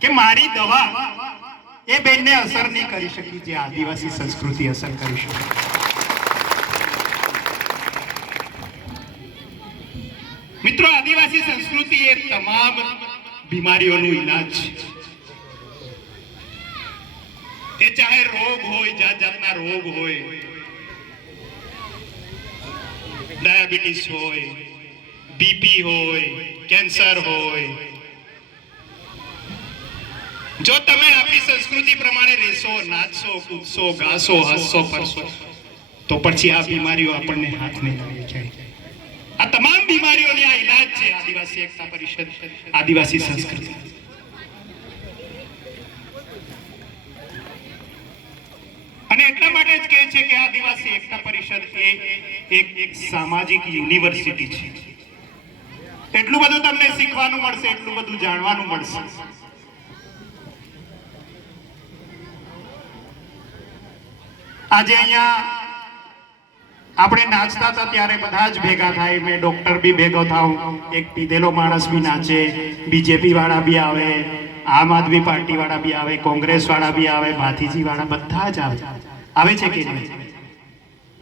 કે મારી દવા એ બેનને અસર નહીં કરી શકી, જે આદિવાસી સંસ્કૃતિ અસર કરી શકે. મિત્રો, આદિવાસી સંસ્કૃતિ એ તમામ બીમારીઓનું ઈલાજ છે. એ ચાહે રોગ હોય, જાત જાતના રોગ હોય, ડાયાબિટીસ હોય, બીપી હોય, કેન્સર હોય જો તમે આપણી સંસ્કૃતિ પ્રમાણે રહેશો, નાચશો, કૂદશો, ગાશો, હસશો, ફરશો, તો પછી આ બીમારીઓ આપણને હાથ નહીં લાગે જાય. આ તમામ બીમારીઓની આ ઈલાજ છે, આદિવાસી એકતા પરિષદ, આદિવાસી સંસ્કૃતિ. અને એટલા માટે જ કહે છે કે આદિવાસી એકતા પરિષદ એ એક સામાજિક યુનિવર્સિટી છે. એટલું બધું તમને શીખવાનું મળશે, એટલું બધું જાણવાનું મળશે. આજે અહીંયા આપણે નાચતા હતા ત્યારે બધા જ ભેગા થાય. મેં ડોક્ટર બી ભેગો થાઉં. એક પીધેલો માણસ બી નાચે. બીજેપી વાળા બી આવે. આમ આદમી પાર્ટી વાળા બી આવે. કોંગ્રેસ વાળા બી આવે. ભાતીજી વાળા બધા જ આવે. આવે છે કે નહીં?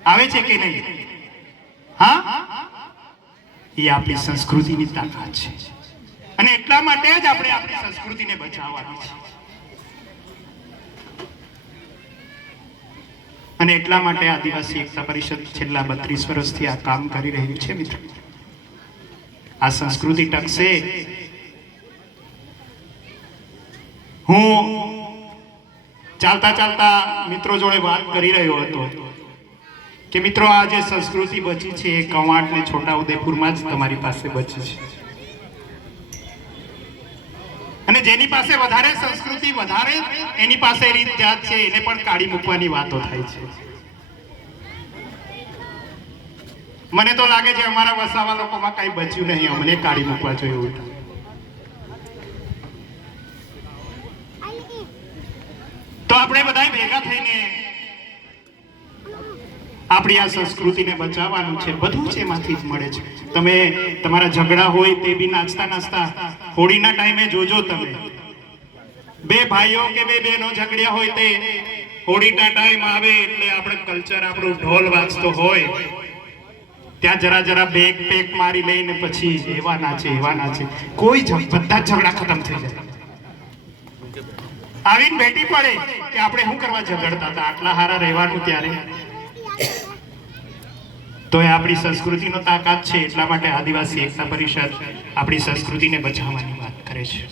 આવે છે કે નહીં? હા? એ આપણી સંસ્કૃતિની તાકાત છે. અને એટલા માટે જ આપણે આપણી સંસ્કૃતિને બચાવવાની છે. અને એટલા માટે આદિવાસી એકતા પરિષદ છેલ્લા બત્રીસ વર્ષથી આ કામ કરી રહ્યું છે, મિત્રો. આ સંસ્કૃતિ ટકશે. હું ચાલતા ચાલતા મિત્રો જોડે વાત કરી રહ્યો હતો કે મિત્રો આ જે સંસ્કૃતિ બચી છે એ કવાંટ ને છોટા ઉદેપુરમાં જ તમારી પાસે બચી છે અને જેની પાસે વધારે સંસ્કૃતિ, વધારે એની પાસે રીત જાત છે, એને પણ કાઢી મૂકવાની વાતો થાય છે. મને તો લાગે છે અમારા વસાવા લોકોમાં કઈ બચ્યું નહીં, અમને કાઢી મૂકવા જોઈએ તો આપણે બધા ભેગા થઈને આપણી આ સંસ્કૃતિને બચાવવાનું છે. બધું જ એમાંથી જ મળે છે. તમે તમારા ઝઘડા હોય તે બી નાચતા નાચતા હોળીના ટાઈમે જોજો તમે. બે ભાઈઓ કે બે બહેનો ઝઘડ્યા હોય તે હોળીના ટાઈમ આવે એટલે આપણે કલ્ચર, આપણું ઢોલ વાજતો હોય. ત્યાં જરા જરા બેગ પેક મારી લઈને પછી એવા નાચે એવા નાચે. કોઈ બધા ઝઘડા ખતમ થઈ જાય. આવીને ભેટી પડે કે આપણે શું કરવા ઝઘડતા હતા? આટલા હારા રહેવાનું ત્યારે. તો એ આપણી સંસ્કૃતિનો તાકાત છે એટલા માટે આદિવાસી એકતા પરિષદ આપણી સંસ્કૃતિને બચાવવાની વાત કરે છે.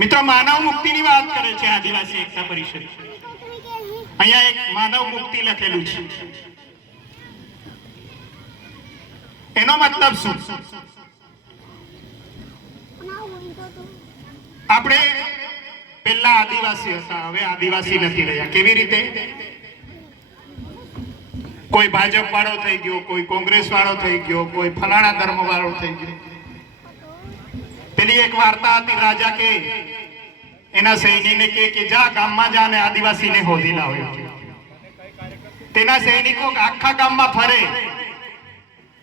મિત્રો, માનવ મુક્તિની વાત કરે છે આદિવાસી એકતા પરિષદ. અહીંયા એક માનવ મુક્તિ લખેલું છે. એનો મતલબ શું? આપણે પહેલા આદિવાસી હતા, હવે આદિવાસી નથી રહ્યા. કેવી રીતે? કોઈ ભાજપ વાળો થઈ ગયો, કોઈ કોંગ્રેસ વાળો થઈ ગયો, કોઈ ફલાણા ધર્મ વાળો થઈ ગયો. પેલી એક વાર્તા હતી રાજા કે, એના સૈનિકને કે કે જા ગામમાં જા ને આદિવાસીને હોદી લાવ્યો તેના સૈનિકો આખા ગામમાં ફરે.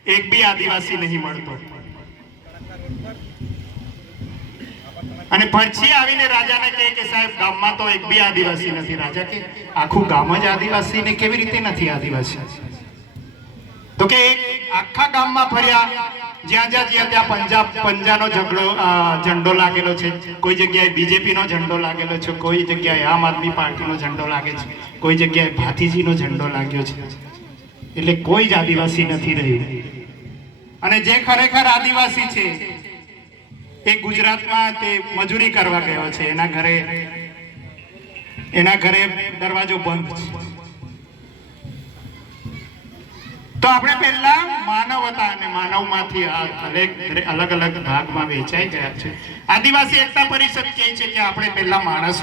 એક બી આદિવાસી નહીં મળતો. અને પછી આવીને રાજાને કહે કે સાહેબ, ગામમાં તો એક બી આદિવાસી નથી રાજા, કે આખું ગામ જ આદિવાસી ને કેવી રીતે નથી આદિવાસી? તો કે આખા ગામમાં ફર્યા, જ્યાં જ્યાં જ્યાં ત્યાં પંજાબ, પંજાનો ઝઘડો ઝંડો લાગેલો છે. કોઈ જગ્યાએ બીજેપી નો ઝંડો લાગેલો છે, કોઈ જગ્યાએ આમ આદમી પાર્ટીનો ઝંડો લાગે છે, કોઈ જગ્યાએ ભાતીજીનો ઝંડો લાગ્યો છે. એટલે કોઈ જ આદિવાસી નથી રહ્યું અને જે ખરેખર આદિવાસી છે એ ગુજરાતમાં તે મજૂરી કરવા ગયો છે. એના ઘરે એના ઘરે દરવાજો બંધ છે. તો આપણે પહેલા માનવ હતા અને માનવમાંથી અલગ અલગ ભાગમાં વેચાઈ ગયા છે. આદિવાસી એકતા પરિષદ કહે છે કે આપણે પહેલા માણસ